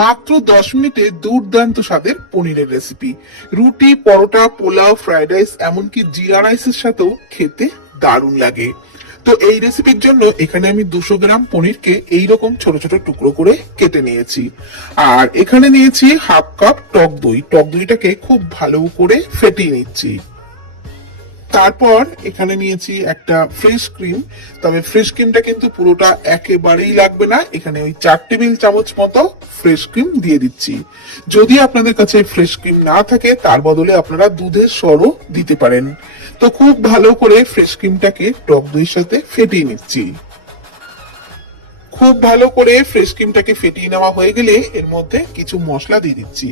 মাত্র দশ মিনিটে দুর্দান্ত স্বাদের পনিরের রেসিপি রুটি, পরোটা, পোলাও ফ্রাইড রাইস এমনকি জিরা রাইসের সাথেও খেতে দারুণ লাগে। তো এই রেসিপির জন্য এখানে আমি দুশো গ্রাম পনিরকে এইরকম ছোট ছোট টুকরো করে কেটে নিয়েছি। আর এখানে নিয়েছি হাফ কাপ টক দই। টক দইটাকে খুব ভালো করে ফেটিয়ে নিচ্ছি। তারপর এখানে নিয়েছি একটা ফ্রেশ ক্রিম তবে ফ্রেশ ক্রিমটা কিন্তু পুরোটা একেবারেই লাগবে না। এখানে ওই চার টেবিল চামচ মতো ফ্রেশ ক্রিম দিয়ে দিচ্ছি। যদি আপনাদের কাছে ফ্রেশ ক্রিম না থাকে, তার বদলে আপনারা দুধের সরও দিতে পারেন। তো খুব ভালো করে ফ্রেশ ক্রিমটাকে টক দইয়ের সাথে ফেটিয়ে নিচ্ছি। খুব ভালো করে ফ্রেশ ক্রিমটাকে ফেটিয়ে নেওয়া হয়ে গেলে এর মধ্যে কিছু মশলা দিয়ে দিচ্ছি।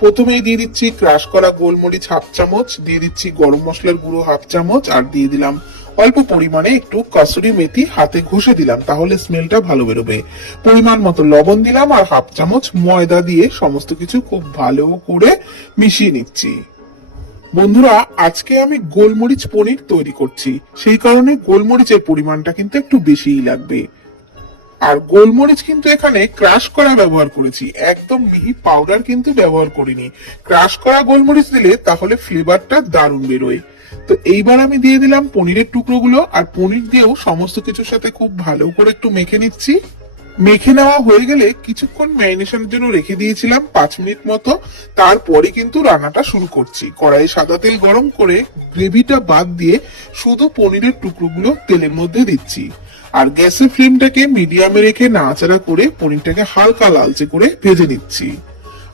প্রথমেই দিয়ে দিচ্ছি ক্রাশ করা গোলমরিচ হাফ চামচ, দিয়ে দিচ্ছি গরম মশলার গুঁড়ো হাফ চামচ, আর দিয়ে দিলাম অল্প পরিমাণে একটু কাসুরি মেথি হাতে ঘষে দিলাম, তাহলে স্মেলটা ভালো বেরোবে। পরিমাণ মতো লবণ দিলাম আর হাফ চামচ ময়দা দিয়ে সমস্ত কিছু খুব ভালো করে মিশিয়ে নিচ্ছি। বন্ধুরা, আজকে আমি গোলমরিচ পনির তৈরি করছি, সেই কারণে গোলমরিচের পরিমাণটা কিন্তু একটু বেশিই লাগবে। আর গোলমরিচ কিন্তু এখানে ক্রাশ করা ব্যবহার করেছি। একদম মিহি পাউডার কিন্তু ব্যবহার করিনি। ক্রাশ করা গোলমরিচ দিলে তাহলে ফ্লেভারটা দারুণ বেরোয়। তো এইবার আমি দিয়ে দিলাম পনিরের টুকরোগুলো, আর পনির দিয়েও সমস্ত কিছুর সাথে খুব ভালো করে একটু মেখে নিচ্ছি। মেখে নেওয়া হয়ে গেলে কিছুক্ষণ ম্যারিনেশনের জন্য রেখে দিয়েছিলাম পাঁচ মিনিট মতো। তারপরে কিন্তু রান্নাটা শুরু করছি। কড়াইয়ে সাদা তেল গরম করে গ্রেভিটা বাদ দিয়ে শুধু পনিরের টুকরোগুলো তেলের মধ্যে দিচ্ছি। আর গ্যাসের ফ্লেমটাকে মিডিয়ামে রেখে নাড়াচাড়া করে পনিরটাকে হালকা লালচে করে ভেজে নিচ্ছি।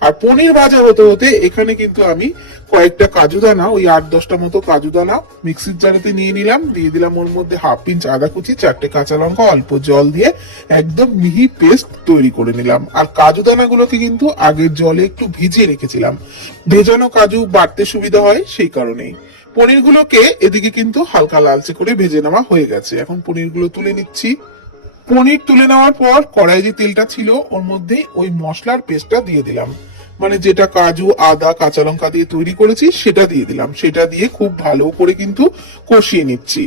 আর পনির ভাজা হতে হতে এখানে কিন্তু আমি কয়েকটা কাজু দানা, ওই আট দশটা মতো কাজু দানা মিক্সির জারেতে নিয়ে নিলাম। দিয়ে দিলাম ওর মধ্যে হাফ ইঞ্চ আদা কুচি, চারটে কাঁচা লঙ্কা, অল্প জল দিয়ে একদম মিহি পেস্ট তৈরি করে নিলাম। আর কাজু দানাগুলোকে কিন্তু আগের জলে একটু ভিজিয়ে রেখেছিলাম। ভেজানো কাজু বাড়তে সুবিধা হয় সেই কারণেই। পনিরগুলোকে এদিকে কিন্তু হালকা লালচে করে ভেজে নেওয়া হয়ে গেছে। এখন পনিরগুলো তুলে নিচ্ছি। পনির তুলে নেওয়ার পর কড়াই যে তেলটা ছিল, ওর মধ্যে ওই মশলার পেস্টটা দিয়ে দিলাম। মানে যেটা কাজু, আদা, কাঁচা লঙ্কা দিয়ে তৈরি করেছি, সেটা দিয়ে দিলাম। সেটা দিয়ে খুব ভালো করে কিন্তু কষিয়ে নিচ্ছি।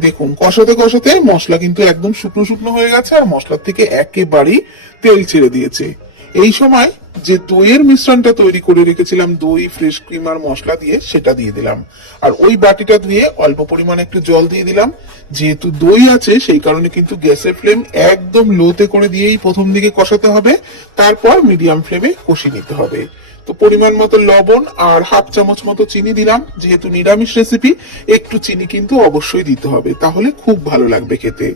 দেখুন, কষাতে কষাতে মশলা কিন্তু একদম শুকনো শুকনো হয়ে গেছে, আর মশলার থেকে একেবারেই তেল ছেড়ে দিয়েছে। এই সময় যে দইয়ের মিশ্রণটা তৈরি করে রেখেছিলাম, দই ফ্রেশ ক্রিম আর মশলা দিয়ে সেটা দিয়ে দিলাম। আর ওই বাটিটা ধুয়ে অল্প পরিমাণে একটু জল দিয়ে দিলাম। যেহেতু দই আছে, সেই কারণে কিন্তু গ্যাসের ফ্লেম একদম লোতে করে দিয়েই প্রথম দিকে কষাতে হবে। তারপর মিডিয়াম ফ্লেমে কষিয়ে নিতে হবে। তো পরিমাণ মতো লবণ আর হাফ চামচ মতো চিনি দিলাম। যেহেতু নিরামিষ রেসিপি একটু চিনি কিন্তু অবশ্যই দিতে হবে। তাহলে খুব ভালো লাগবে খেতে।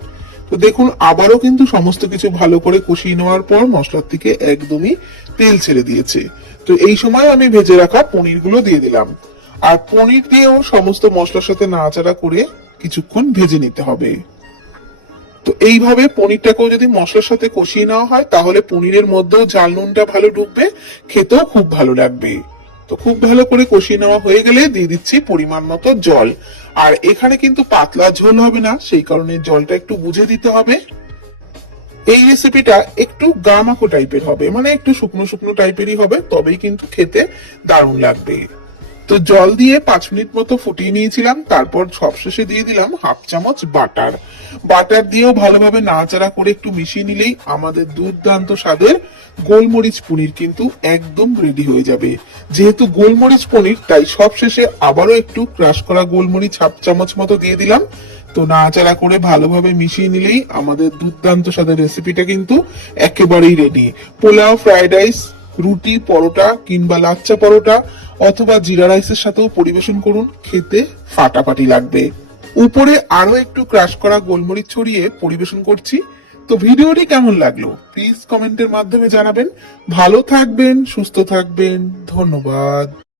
তো দেখুন, আবারও কিন্তু সমস্ত কিছু ভালো করে কষিয়ে নেওয়ার পর মশলার থেকে একদমই তেল ছেড়ে দিয়েছে। তো এই সময় আমি ভেজে রাখা পনিরগুলো দিয়ে দিলাম। আর পনির দিয়েও সমস্ত মশলার সাথে নাড়াচাড়া করে কিছুক্ষণ ভেজে নিতে হবে। তো এইভাবে পনিরটাকেও যদি মশলার সাথে কষিয়ে নেওয়া হয়, তাহলে পনিরের মধ্যেও ঝাল নুনটা ভালো ঢুকবে খেতেও খুব ভালো লাগবে। তো খুব ভালো করে কষিয়ে নেওয়া হয়ে গেলে দিয়ে দিচ্ছি পরিমাণ মতো জল। আর এখানে কিন্তু পাতলা ঝোল হবে না, সেই কারণে জলটা একটু বুঝে দিতে হবে। এই রেসিপিটা একটু গামাকো টাইপের হবে মানে একটু শুকনো শুকনো টাইপেরই হবে, তবেই কিন্তু খেতে দারুণ লাগবে। তো জল দিয়ে পাঁচ মিনিট মতো ফুটিয়ে নিয়েছিলাম, তারপর সবশেষে দিয়ে দিলাম হাফ চামচ বাটার। বাটার দিয়েও ভালোভাবে নাড়াচাড়া করে একটু মিশিয়ে নিলেই আমাদের দুর্দান্ত স্বাদের গোলমরিচ পনির কিন্তু একদম রেডি হয়ে যাবে। যেহেতু গোলমরিচ পনির, তাই সবশেষে আবারও একটু ক্রাশ করা গোলমরিচ হাফ চামচ মতো দিয়ে দিলাম। তো নাড়াচাড়া করে ভালোভাবে মিশিয়ে নিলেই আমাদের দুর্দান্ত স্বাদের রেসিপিটা কিন্তু একেবারেই রেডি পোলাও ফ্রাইড রাইস রুটি, পরোটা কিংবা লাচ্চা পরোটা অথবা জিরা রাইসের সাথেও পরিবেশন করুন, খেতে ফাটাফাটি লাগবে। উপরে আরও একটু ক্রাশ করা গোলমরিচ ছড়িয়ে পরিবেশন করছি। তো ভিডিওটি কেমন লাগল? প্লিজ কমেন্টের মাধ্যমে জানাবেন। ভালো থাকবেন, সুস্থ থাকবেন, ধন্যবাদ।